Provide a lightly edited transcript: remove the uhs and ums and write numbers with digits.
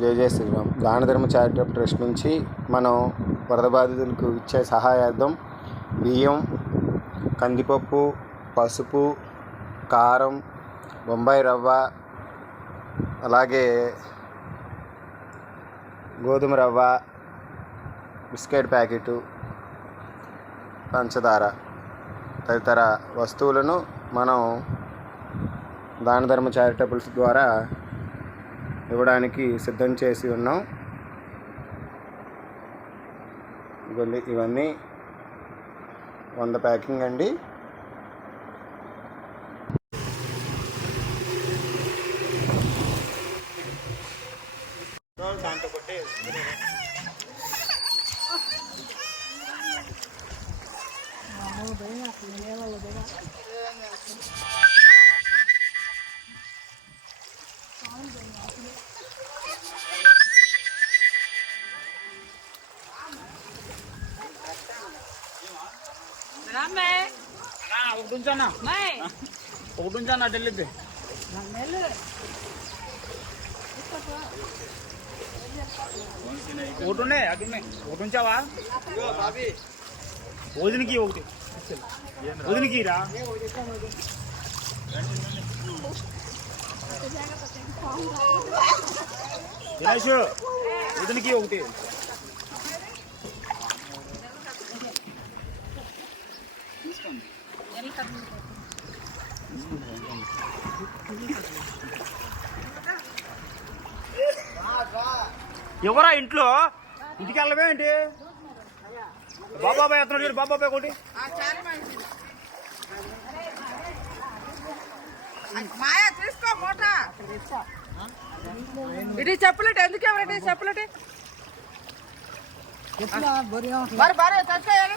జై జై Sriram. Danadharma charitable trust నుంచి మనం వరద బాధితులకు ఇచ్చే సహాయార్థం బియ్యం, కందిపప్పు, పసుపు, కారం, బొంబాయి రవ్వ, అలాగే గోధుమ రవ్వ, బిస్కెట్ ప్యాకెటు, పంచదార తదితర వస్తువులను మనం దానధర్మ చారిటబుల్స్ ద్వారా ఇవ్వడానికి సిద్ధం చేసి ఉన్నాం. ఇవన్నీ 100 ప్యాకింగ్ అండి. దాంట్లో కొట్టే ఒకటి ఢిల్లీది ఒకటి ఉన్నాయి ఒకటి ఉంచావా వదినికి ఒకటి వదినికి రా దినేష్ వదినికి ఒకటి ఎవరా ఇంట్లో ఇంటికి వెళ్ళవే ఏంటి? బాబాబాయ్ అతను బాబాబాయ్ ఒకటి తీసుకో మూట ఇది చెప్పలేట ఎందుకు ఎవరంటే చెప్పలేట బారే తెచ్చేయాలి.